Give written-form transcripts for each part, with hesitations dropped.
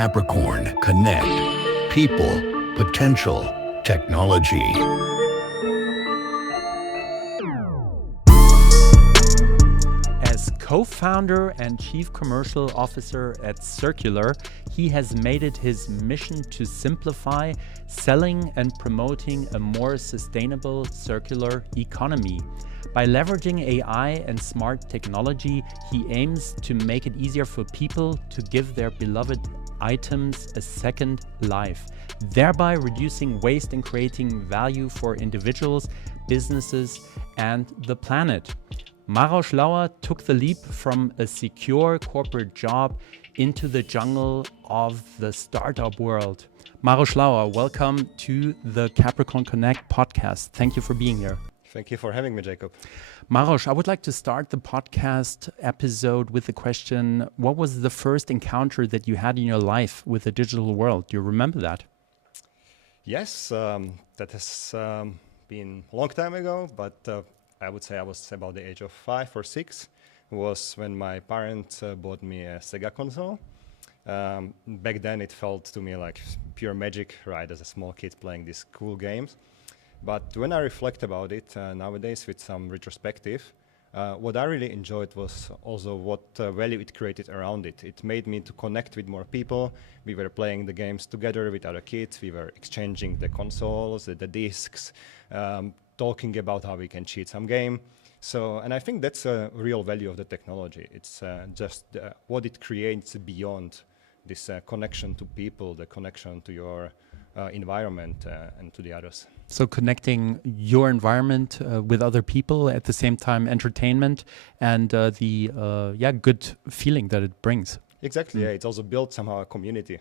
Capricorn Connect. People, potential, technology. As co-founder and chief commercial officer at Cirkular, he has made it his mission to simplify selling and promoting a more sustainable circular economy. By leveraging AI and smart technology, he aims to make it easier for people to give their beloved items a second life, thereby reducing waste and creating value for individuals, businesses, and the planet. Maroš Lauer took the leap from a secure corporate job into the jungle of the startup world. Maroš Lauer, welcome to the CapricornConnect podcast. Thank you for being here. Thank you for having me, Jacob. Maroš, I would like to start the podcast episode with the question, what was the first encounter that you had in your life with the digital world? Do you remember that? Yes, that has been a long time ago, but I would say I was about the age of 5 or 6. It was when my parents bought me a Sega console. Back then it felt to me like pure magic, right, as a small kid playing these cool games. But when I reflect about it nowadays with some retrospective, what I really enjoyed was also what value it created around it. It made me to connect with more people. We were playing the games together with other kids. We were exchanging the consoles, the discs, talking about how we can cheat some game. So, and I think that's a real value of the technology. It's just what it creates beyond this connection to people, the connection to your environment and to the others. So connecting your environment with other people, at the same time entertainment and the good feeling that it brings. Exactly, yeah, it's also built somehow a community.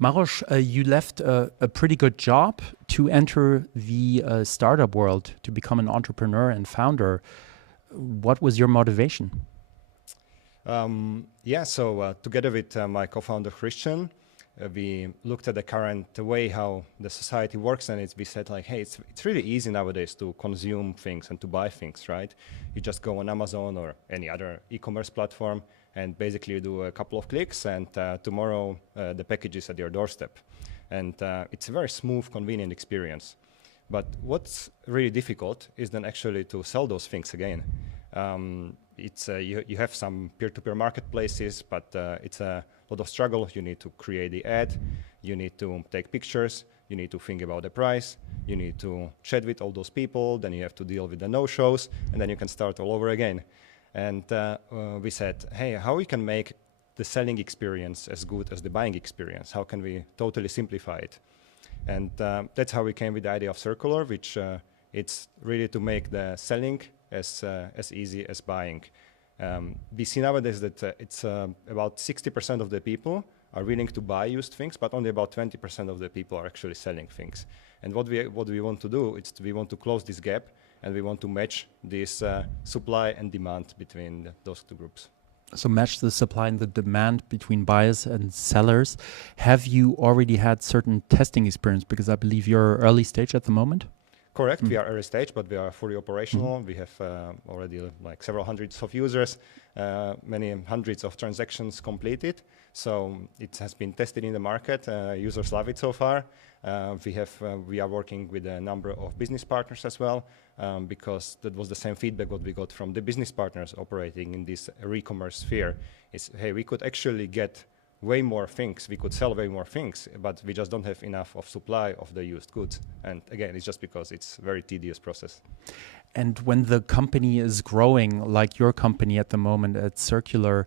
Maroš, you left a pretty good job to enter the startup world, to become an entrepreneur and founder. What was your motivation? So together with my co-founder Christian, we looked at the current way how the society works, and we said like, hey, it's really easy nowadays to consume things and to buy things, right? You just go on Amazon or any other e-commerce platform and basically you do a couple of clicks and tomorrow the package is at your doorstep. And it's a very smooth, convenient experience. But what's really difficult is then actually to sell those things again. You have some peer-to-peer marketplaces, but it's a lot of struggle. You need to create the ad, you need to take pictures, you need to think about the price, you need to chat with all those people, then you have to deal with the no-shows, and then you can start all over again. And we said, hey, how we can make the selling experience as good as the buying experience? How can we totally simplify it? And that's how we came with the idea of Circular, which it's really to make the selling as easy as buying. We see nowadays that it's about 60% of the people are willing to buy used things, but only about 20% of the people are actually selling things. And what we want to do is we want to close this gap, and we want to match this supply and demand between those two groups. So match the supply and the demand between buyers and sellers. Have you already had certain testing experience? Because I believe you're early stage at the moment. Correct, we are early stage, but we are fully operational. We have already like several hundreds of users, many hundreds of transactions completed. So it has been tested in the market. Users love it so far. We are working with a number of business partners as well, because that was the same feedback what we got from the business partners operating in this e-commerce sphere. Is, hey, we could actually get way more things, we could sell way more things, but we just don't have enough of supply of the used goods. And again, it's just because it's a very tedious process. And when the company is growing, like your company at the moment at Cirkular,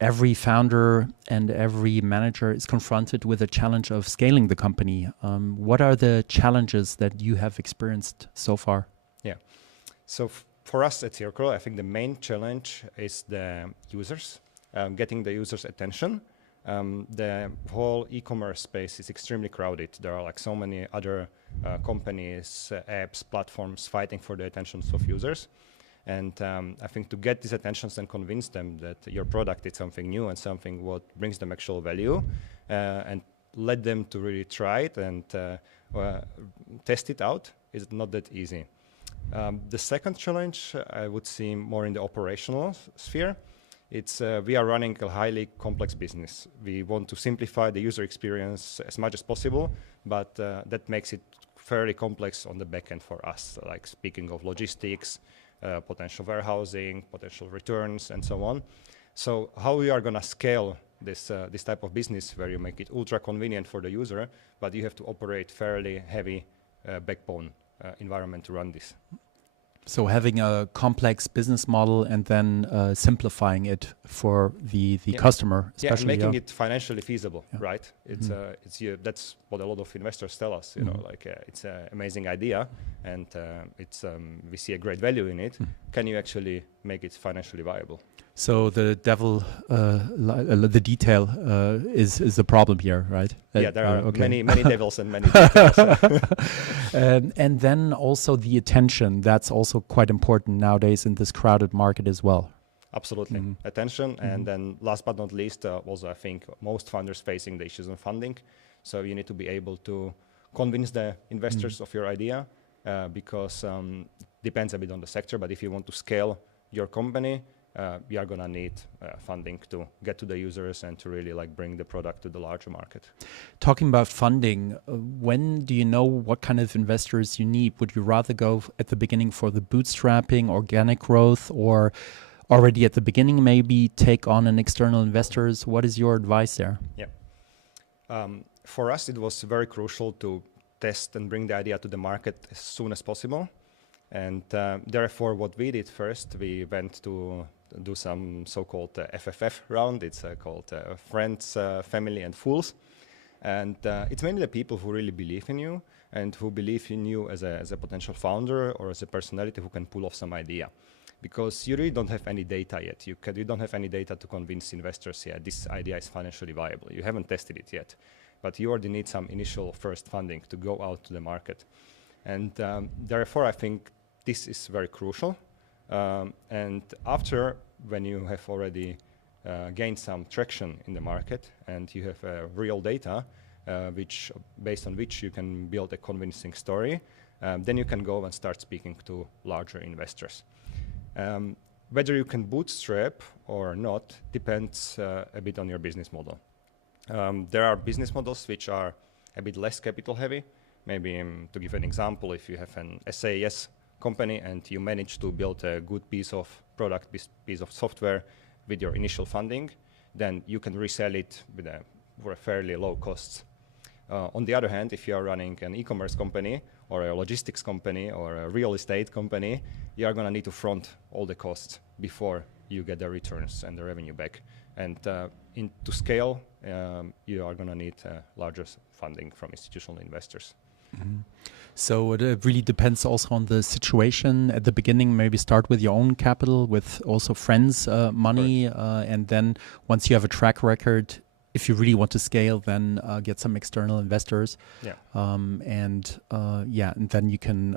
every founder and every manager is confronted with a challenge of scaling the company. What are the challenges that you have experienced so far? Yeah, so for us at Circular, I think the main challenge is the users, getting the users' attention. The whole e-commerce space is extremely crowded. There are like so many other companies, apps, platforms fighting for the attentions of users. And I think to get these attentions and convince them that your product is something new and something what brings them actual value, and let them to really try it and test it out is not that easy. The second challenge I would see more in the operational sphere we are running a highly complex business. We want to simplify the user experience as much as possible, but that makes it fairly complex on the back end for us. Like speaking of logistics, potential warehousing, potential returns, and so on. So how we are going to scale this type of business where you make it ultra convenient for the user, but you have to operate fairly heavy backbone environment to run this. So having a complex business model and then simplifying it for the customer, especially making it financially feasible, right? It's that's what a lot of investors tell us. You know, like it's an amazing idea, and we see a great value in it. Can you actually make it financially viable? So the devil, the detail is the problem here, right? Yeah, there are many devils and many details. And then also the attention, that's also quite important nowadays in this crowded market as well. Absolutely. Attention. And then last but not least, also I think most founders facing the issues of funding. So you need to be able to convince the investors of your idea because depends a bit on the sector, but if you want to scale your company, you are going to need funding to get to the users and to really like bring the product to the larger market. Talking about funding, when do you know what kind of investors you need? Would you rather go at the beginning for the bootstrapping, organic growth, or already at the beginning maybe take on an external investors? What is your advice there? Yeah. For us, it was very crucial to test and bring the idea to the market as soon as possible. And therefore, what we did first, we went to do some so-called FFF round. It's called Friends, Family, and Fools. And it's mainly the people who really believe in you and who believe in you as a potential founder or as a personality who can pull off some idea. Because you really don't have any data yet. You don't have any data to convince investors, yeah, this idea is financially viable. You haven't tested it yet. But you already need some initial first funding to go out to the market. And therefore, I think this is very crucial. And after, when you have already gained some traction in the market and you have real data, based on which you can build a convincing story, then you can go and start speaking to larger investors. Whether you can bootstrap or not depends a bit on your business model. There are business models which are a bit less capital heavy. Maybe to give an example, if you have an SAS company and you manage to build a good piece of product, piece of software with your initial funding, then you can resell it for a fairly low cost. On the other hand, if you are running an e-commerce company or a logistics company or a real estate company, you are going to need to front all the costs before you get the returns and the revenue back. And to scale, you are going to need larger funding from institutional investors. So it really depends also on the situation. At the beginning, maybe start with your own capital, with also friends' money, and then once you have a track record, if you really want to scale, then get some external investors. Yeah. And then you can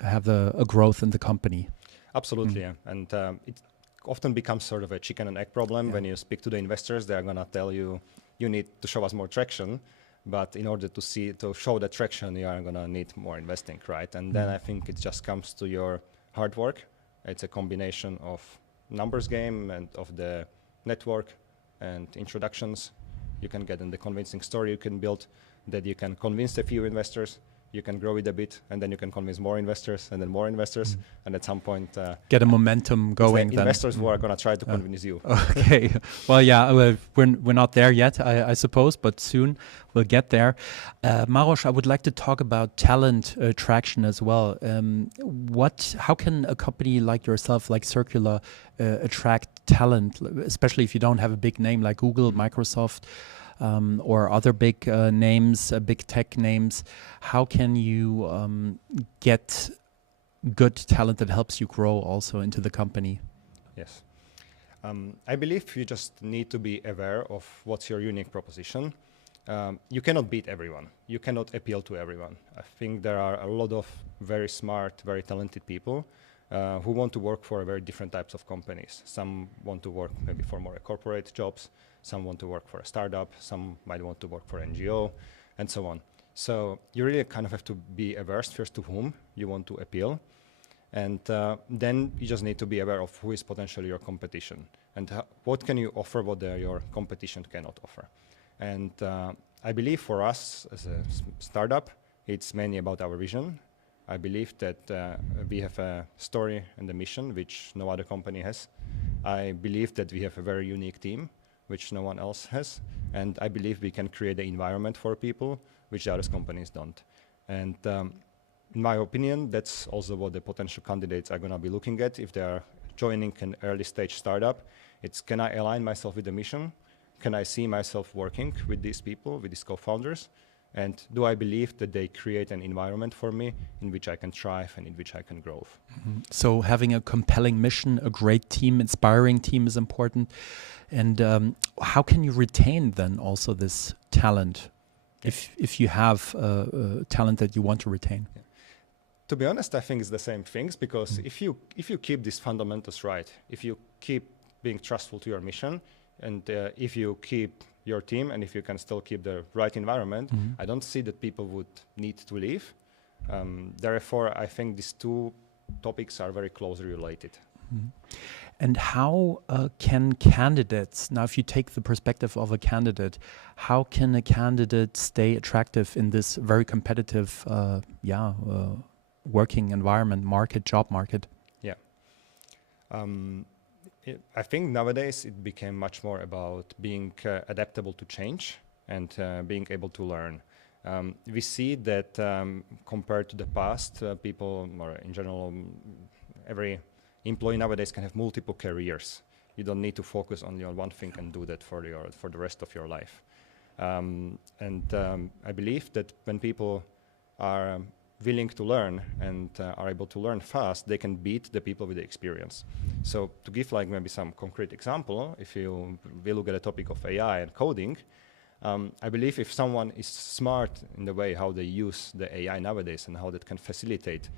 have a growth in the company. Absolutely, yeah. And it often becomes sort of a chicken and egg problem. When you speak to the investors, they are going to tell you, you need to show us more traction. But in order to show that traction, you are going to need more investing, right? And then I think it just comes to your hard work. It's a combination of numbers game and of the network and introductions you can get in the convincing story you can build, that you can convince a few investors, you can grow it a bit, and then you can convince more investors and then more investors, and at some point get a momentum going. The investors who are going to try to convince you. Okay, well, yeah, we're not there yet, I suppose, but soon we'll get there. Maroš, I would like to talk about talent attraction as well. How can a company like yourself, like Cirkular, attract talent, especially if you don't have a big name like Google, Microsoft? Or other big names, big tech names. How can you get good talent that helps you grow also into the company? Yes. I believe you just need to be aware of what's your unique proposition. You cannot beat everyone. You cannot appeal to everyone. I think there are a lot of very smart, very talented people who want to work for very different types of companies. Some want to work maybe for more corporate jobs. Some want to work for a startup, some might want to work for an NGO, and so on. So you really kind of have to be averse first to whom you want to appeal. And then you just need to be aware of who is potentially your competition and what can you offer what your competition cannot offer. And I believe for us as a startup, it's mainly about our vision. I believe that we have a story and a mission which no other company has. I believe that we have a very unique team which no one else has. And I believe we can create an environment for people which the other companies don't. And in my opinion, that's also what the potential candidates are going to be looking at if they are joining an early stage startup. It's, can I align myself with the mission? Can I see myself working with these people, with these co-founders? And do I believe that they create an environment for me in which I can thrive and in which I can grow? Mm-hmm. So having a compelling mission, a great team, inspiring team is important. And how can you retain then also this talent if you have talent that you want to retain? Yeah. To be honest, I think it's the same things, because if you keep these fundamentals right, if you keep being trustful to your mission, and if you keep your team, and if you can still keep the right environment, I don't see that people would need to leave. Therefore, I think these two topics are very closely related. And how can candidates, now if you take the perspective of a candidate, how can a candidate stay attractive in this very competitive working environment, job market? Yeah. I think nowadays it became much more about being adaptable to change and being able to learn. We see that compared to the past, people, or in general, every employee nowadays can have multiple careers. You don't need to focus only on one thing and do that for the rest of your life. I believe that when people are willing to learn and are able to learn fast, they can beat the people with the experience. So to give like maybe some concrete example, if we look at the topic of AI and coding, I believe if someone is smart in the way how they use the AI nowadays and how that can facilitate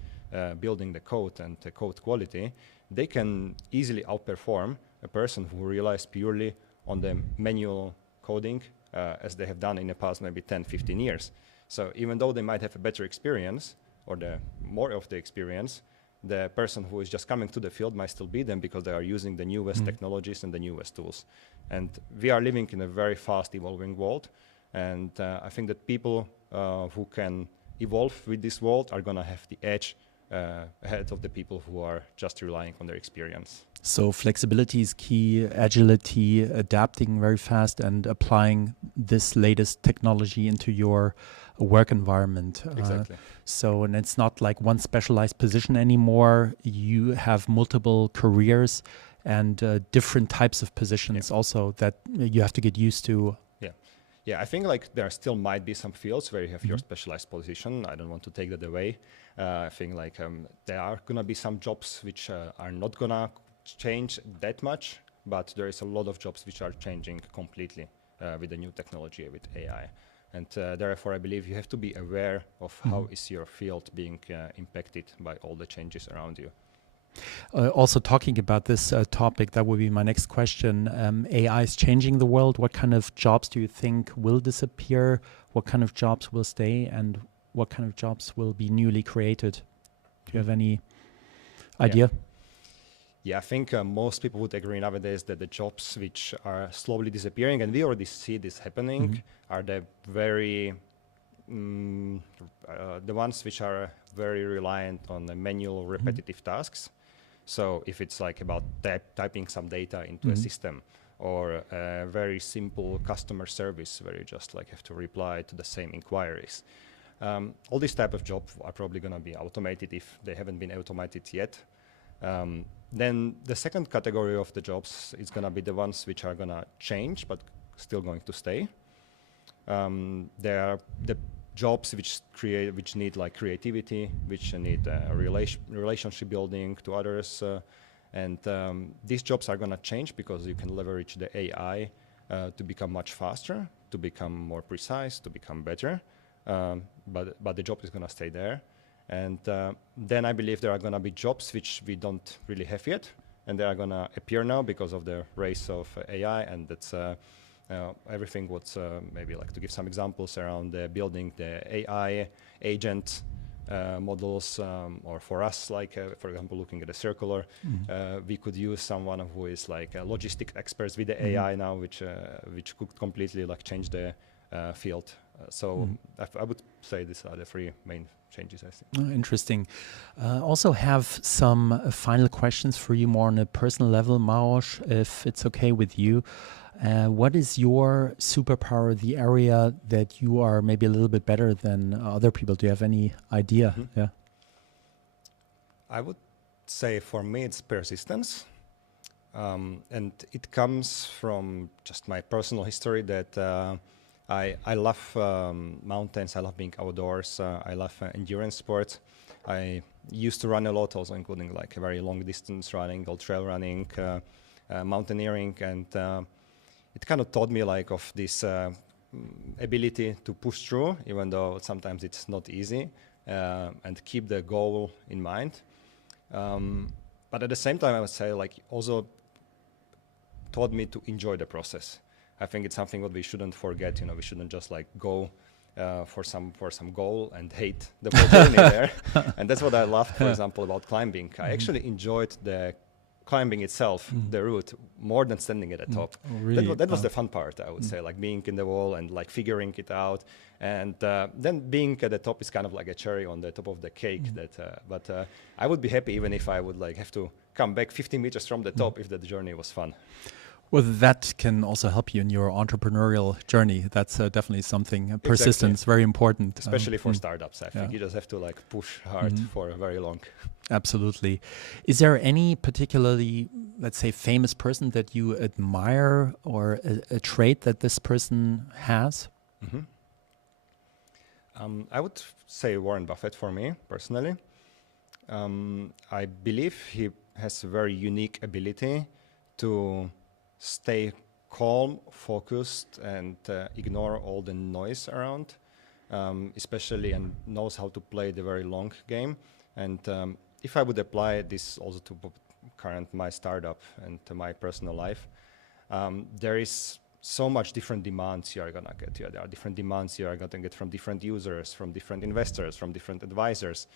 building the code and the code quality, they can easily outperform a person who relies purely on the manual coding as they have done in the past maybe 10, 15 years. So even though they might have a better experience or the more of the experience, the person who is just coming to the field might still beat them because they are using the newest technologies and the newest tools. And we are living in a very fast evolving world. And I think that people who can evolve with this world are going to have the edge ahead of the people who are just relying on their experience. So flexibility is key, agility, adapting very fast and applying this latest technology into your work environment. Exactly. And it's not like one specialized position anymore. You have multiple careers and different types of positions also that you have to get used to. Yeah, I think like there still might be some fields where you have your specialized position. I don't want to take that away. I think like there are going to be some jobs which are not going to change that much, but there is a lot of jobs which are changing completely with the new technology, with AI. And therefore, I believe you have to be aware of how is your field being impacted by all the changes around you. Also talking about this topic, that would be my next question. AI is changing the world. What kind of jobs do you think will disappear? What kind of jobs will stay? And what kind of jobs will be newly created? Do you have any idea? Yeah, I think most people would agree nowadays that the jobs which are slowly disappearing, and we already see this happening, are the very the ones which are very reliant on the manual repetitive tasks. So if it's like about typing some data into a system, or a very simple customer service where you just like have to reply to the same inquiries. All these type of jobs are probably going to be automated if they haven't been automated yet. Then the second category of the jobs is going to be the ones which are going to change but still going to stay. There are the jobs which need like creativity, which need relationship building to others, and these jobs are going to change because you can leverage the AI to become much faster, to become more precise, to become better. But the job is going to stay there. And then I believe there are going to be jobs which we don't really have yet, and they are going to appear now because of the rise of AI, and that's everything what's maybe like to give some examples around building the AI agent models, or for us, like for example, looking at the circular, we could use someone who is like a logistic experts with the AI now, which could completely like change the field. So I would say these are the three main changes, I think. Interesting. Also have some final questions for you more on a personal level, Maroš, if it's okay with you. What is your superpower, the area that you are maybe a little bit better than other people? Do you have any idea? Yeah. I would say for me it's persistence. And it comes from just my personal history that I love mountains, I love being outdoors, I love endurance sports. I used to run a lot, also including like a very long distance running, or trail running, mountaineering, and it kind of taught me like of this ability to push through, even though sometimes it's not easy, and keep the goal in mind. But at the same time, I would say like also taught me to enjoy the process. I think it's something that we shouldn't forget. We shouldn't just like go for some goal and hate the whole journey there. And that's what I loved, for example, about climbing. I actually enjoyed the climbing itself, the route, more than standing at the top. Oh, really? That was the fun part, I would say, like being in the wall and like figuring it out. And then being at the top is kind of like a cherry on the top of the cake. But I would be happy even if I would like have to come back 50 meters from the top if the journey was fun. Well, that can also help you in your entrepreneurial journey. That's definitely something. Persistence, very important. Especially for startups, I think. You just have to like push hard for very long. Absolutely. Is there any particularly, let's say, famous person that you admire, or a trait that this person has? I would say Warren Buffett for me, personally. I believe he has a very unique ability to stay calm, focused, and ignore all the noise around, especially, and knows how to play the very long game. And if I would apply this also to my startup and to my personal life, there is so much different demands you are gonna get. There are different demands you are gonna get from different users, from different investors, from different advisors.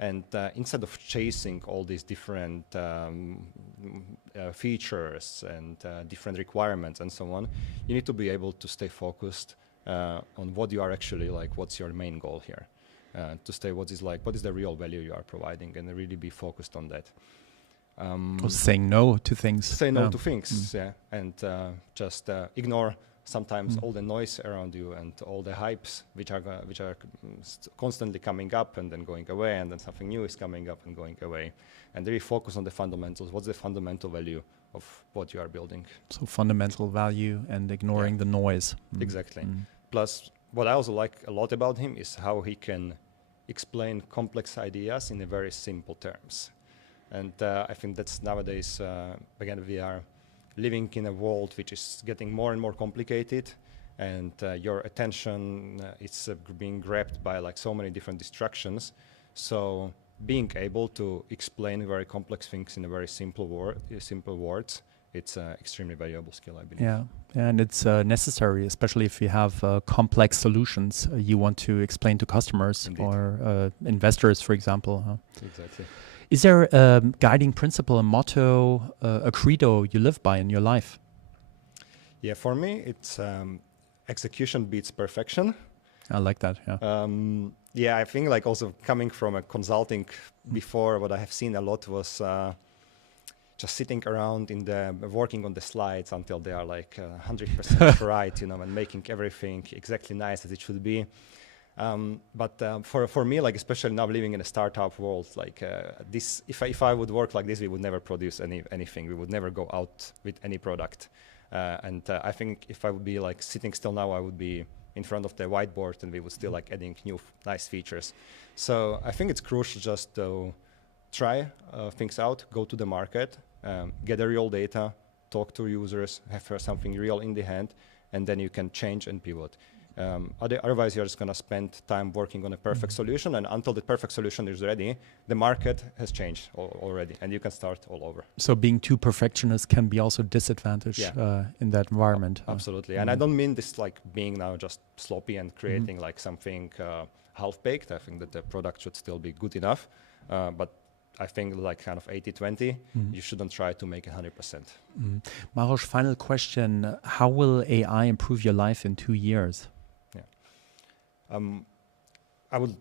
And instead of chasing all these different features and different requirements and so on, you need to be able to stay focused on what you are actually like, what's your main goal here. To stay what is the real value you are providing, and really be focused on that. Saying no to things. Say no to things, and just ignore sometimes all the noise around you and all the hypes which are constantly coming up and then going away, and then something new is coming up and going away. And really focus on the fundamentals. What's the fundamental value of what you are building? So fundamental value and ignoring the noise. Exactly. Plus, what I also like a lot about him is how he can explain complex ideas in a very simple terms. And I think that's nowadays, again, we are living in a world which is getting more and more complicated, and your attention is being grabbed by like so many different distractions. So being able to explain very complex things in a very simple words, it's an extremely valuable skill, I believe. Yeah, and it's necessary, especially if you have complex solutions you want to explain to customers. Indeed. Or investors, for example. Exactly. Is there a guiding principle, a motto, a credo you live by in your life? Yeah, for me, it's execution beats perfection. I like that, yeah. I think like also coming from a consulting before, what I have seen a lot was just sitting around working on the slides until they are like 100% right, and making everything exactly nice as it should be. But for me, like especially now living in a startup world, like this, if I would work like this, we would never produce anything. We would never go out with any product. And I think if I would be like sitting still now, I would be in front of the whiteboard, and we would still like adding new nice features. So I think it's crucial just to try things out, go to the market, get the real data, talk to users, have something real in the hand, and then you can change and pivot. Otherwise, you're just going to spend time working on a perfect solution, and until the perfect solution is ready, the market has changed already, and you can start all over. So being too perfectionist can be also a disadvantage in that environment. Absolutely. And I don't mean this like being now just sloppy and creating like something half-baked. I think that the product should still be good enough, but I think like kind of 80-20, you shouldn't try to make 100%. Maroš, final question. How will AI improve your life in 2 years? I would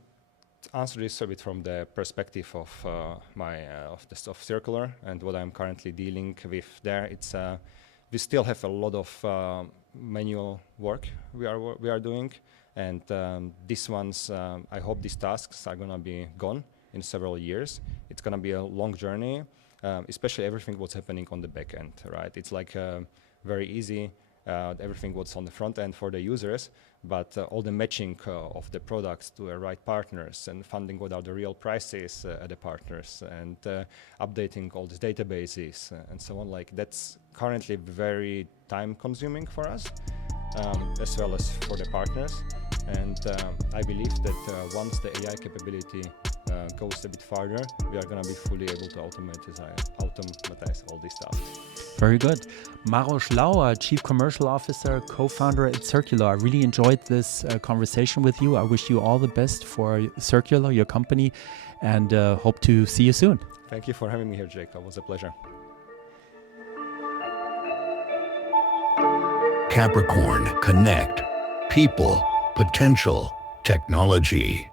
answer this a bit from the perspective of of Circular and what I'm currently dealing with there. It's we still have a lot of manual work we are doing, and these ones I hope these tasks are gonna be gone in several years. It's gonna be a long journey, especially everything what's happening on the back end, right? It's like very easy. Everything what's on the front end for the users, but all the matching of the products to the right partners and finding what are the real prices at the partners and updating all the databases and so on. Like that's currently very time consuming for us, as well as for the partners. And I believe that once the AI capability goes a bit farther, we are going to be fully able to automatize all these tasks. Very good. Maroš Lauer, Chief Commercial Officer, co-founder at Circular. I really enjoyed this conversation with you. I wish you all the best for Circular, your company, and hope to see you soon. Thank you for having me here, Jake. It was a pleasure. Capricorn Connect. People, potential, technology.